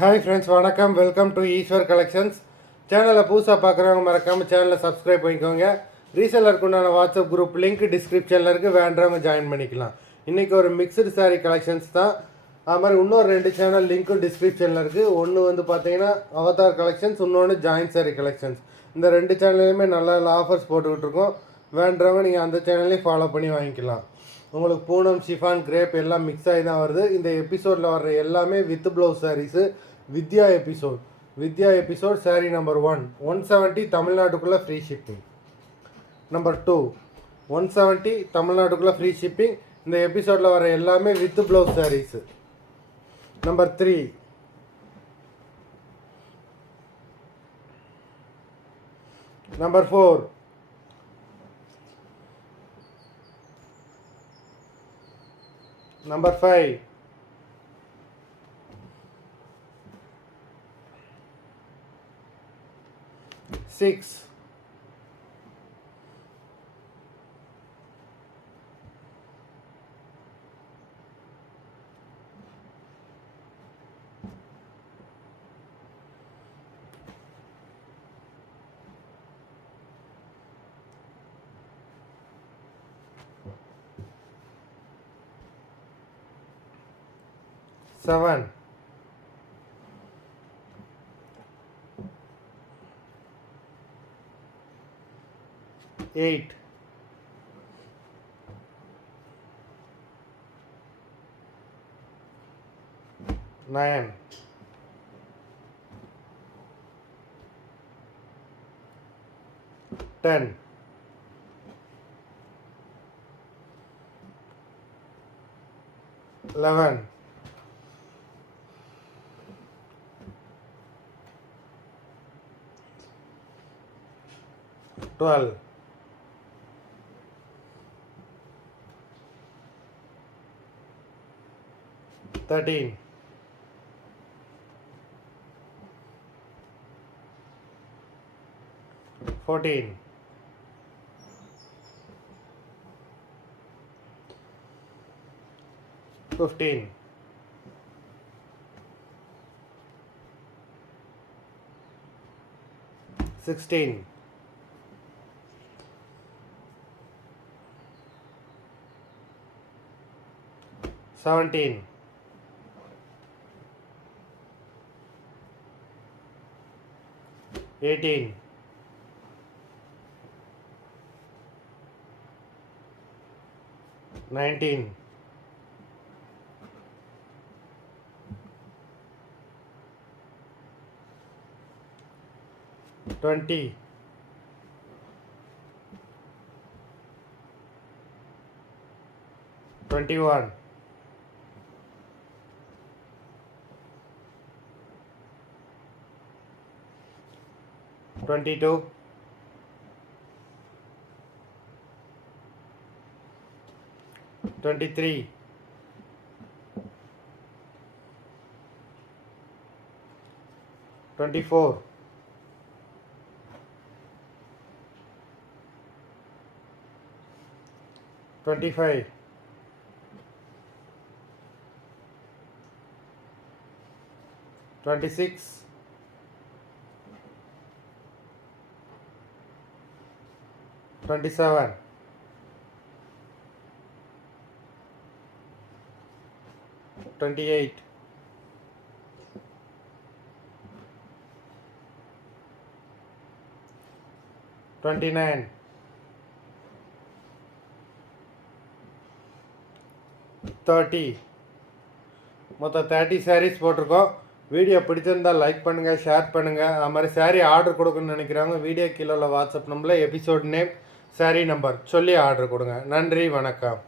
Hi friends, வணக்கம். Welcome to Eshwar collections. சேனலை புதுசாக பார்க்குறவங்க மறக்காமல் சேனலை சப்ஸ்கிரைப் பண்ணிக்கோங்க. ரீசெல்லருக்கு உண்டான வாட்ஸ்அப் குரூப் லிங்க் டிஸ்கிரிப்ஷனில் இருக்குது, வேண்டவங்க ஜாயின் பண்ணிக்கலாம். இன்றைக்கி ஒரு மிக்சடு சாரீ கலெக்ஷன்ஸ் தான். அது மாதிரி இன்னொரு 2 சேனல் லிங்க்கும் டிஸ்கிரிப்ஷனில் இருக்குது. ஒன்று வந்து பார்த்தீங்கன்னா அவதார் கலெக்ஷன்ஸ், இன்னொன்று ஜாயின் சாரீ கலெக்ஷன்ஸ். இந்த 2 சேனல்லையுமே நல்ல நல்ல ஆஃபர்ஸ் போட்டுக்கிட்டு இருக்கோம். வேண்டவங்க நீங்கள் அந்த சேனல்லையும் ஃபாலோ பண்ணி வாங்கிக்கலாம். உங்களுக்கு பூனம், ஷிஃபான், கிரேப் எல்லாம் மிக்ஸ் ஆகி தான் வருது. இந்த எபிசோடில் வர்ற எல்லாமே with blouse saris. Vidya episode sari number 1 170 தமிழ்நாட்டுக்குள்ளே ஃப்ரீ ஷிப்பிங். நம்பர் 2 170 தமிழ்நாட்டுக்குள்ளே ஃப்ரீ ஷிப்பிங். இந்த எபிசோடில் வர எல்லாமே with blouse saris. Number 3 number 4 number 5 6 7 8 9 10 11 12 13 14 15 16 17 18 19 20 21 22 23 24 25 26 27 28 29 30 மொத்தம் 30 சாரீஸ் போட்டிருக்கோம். வீடியோ பிடிச்சிருந்தால் லைக் பண்ணுங்கள், ஷேர் பண்ணுங்கள். அது மாதிரி சாரீ ஆர்டர் கொடுக்கணும்னு நினைக்கிறாங்க, வீடியோ கீழே உள்ள வாட்ஸ்அப் நம்பரில் எபிசோட் நேம், சாரீ நம்பர் சொல்லி ஆர்டர் கொடுங்க. நன்றி, வணக்கம்.